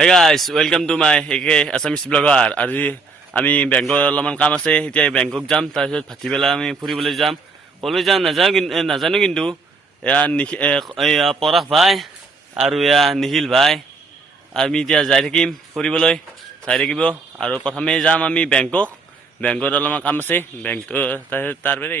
Hey guys, welcome to my AK Assamese blogger. আজি আমি বেংকৰ অলপমান কাম আছে এতিয়া বেংকক যাম তাৰপিছত ভাটিবেলা আমি ফুৰিবলৈ যাম কলৈ যাম নাজানো কিন্তু এয়া পৰাখ ভাই আৰু এয়া নিখিল ভাই আমি এতিয়া যাই থাকিম ফুৰিবলৈ চাই থাকিব আৰু প্ৰথমে যাম আমি বেংকত অলপমান কাম আছে বেংকটো তাৰবাৰে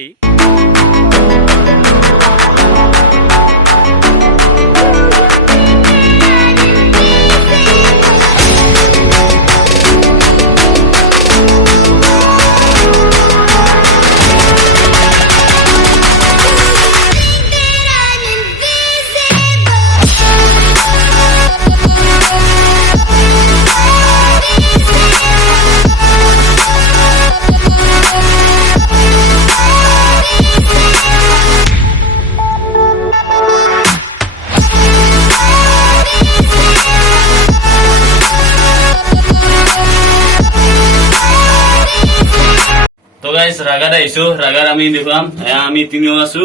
ৰাগাত আহিছো ৰাগাত আমি দেখুৱাম আমি তিনিও আছো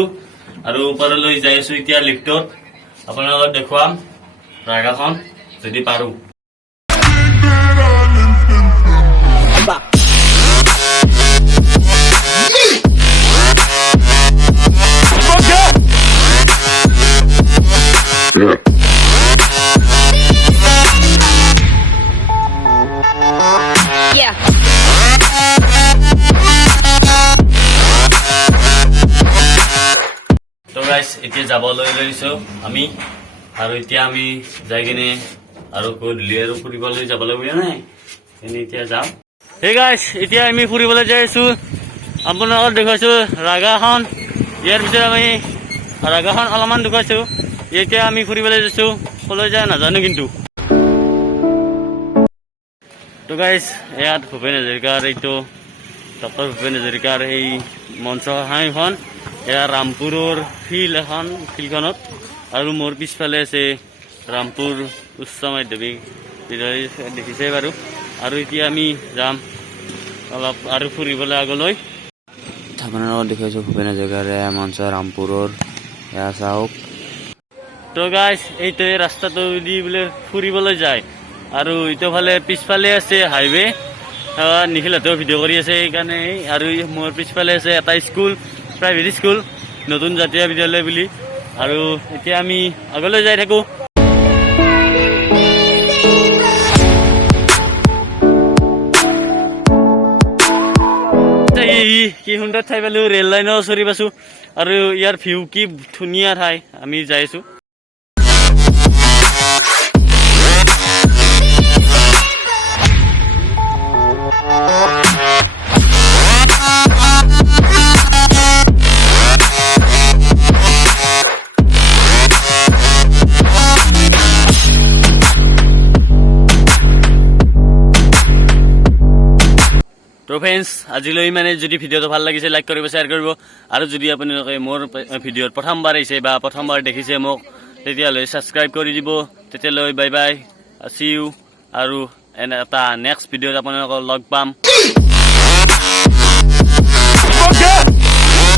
আৰু ওপৰলৈ যাই আছো এতিয়া লিফ্টত আপোনালোকক দেখুৱাম ৰাগাখন যদি পাৰো এতিয়া যাবলৈ লৈছো আমি আৰু এতিয়া আমি যাই কিনে আৰু গধূলি আৰু ফুৰিবলৈ যাবলৈ বুলিয়ে নাই এনে এতিয়া যাম হে গাইছ এতিয়া আমি ফুৰিবলৈ যাই আছো আপোনালোকক দেখুৱাইছো ৰাগাখন ইয়াৰ পিছত আমি ৰাগাখন অলপমান দেখুৱাইছো এতিয়া আমি ফুৰিবলৈ যাইছো কলৈ যায় নাজানো কিন্তু তো গাইছ ইয়াত ভূপেন হাজৰিকাৰ এইটো ডক্টৰ ভূপেন হাজৰিকাৰ এই মঞ্চ এখন এয়া ৰামপুৰৰ ফিল্ডখনত আৰু মোৰ পিছফালে আছে ৰামপুৰ উচ্চ মাধ্যমিক বিদ্যালয় দেখিছে বাৰু আৰু এতিয়া আমি যাম অলপ আৰু ফুৰিবলৈ আগলৈ আপোনালোকক দেখাইছোঁ ভূপেন হাজৰিকাৰ মঞ্চ ৰামপুৰৰ এয়া চাওক তো গাইছ এইটো ৰাস্তাটো দি বোলে ফুৰিবলৈ যায় আৰু ইটোফালে পিছফালে আছে হাইৱে নিখিলহঁতেও ভিডিঅ' কৰি আছে সেইকাৰণে আৰু মোৰ পিছফালে আছে এটা স্কুল প্ৰাইভেট স্কুল নতুন জাতীয় বিদ্যালয় বুলি আৰু এতিয়া আমি আগলৈ যাই থাকো কি সুন্দৰ ঠাই পালো ৰেল লাইনৰ ওচৰি পাইছো আৰু ইয়াৰ ভিউ কি ধুনীয়া ঠাই আমি যাই আছো তো ফ্ৰেণ্ডছ আজিলৈ মানে যদি ভিডিঅ'টো ভাল লাগিছে লাইক কৰিব শ্বেয়াৰ কৰিব আৰু যদি আপোনালোকে মোৰ ভিডিঅ'ত প্ৰথমবাৰ আহিছে বা প্ৰথমবাৰ দেখিছে মোক তেতিয়াহ'লে ছাবস্ক্ৰাইব কৰি দিব তেতিয়ালৈ বাই বাই চি ইউ আৰু এটা নেক্সট ভিডিঅ'ত আপোনালোকক লগ পাম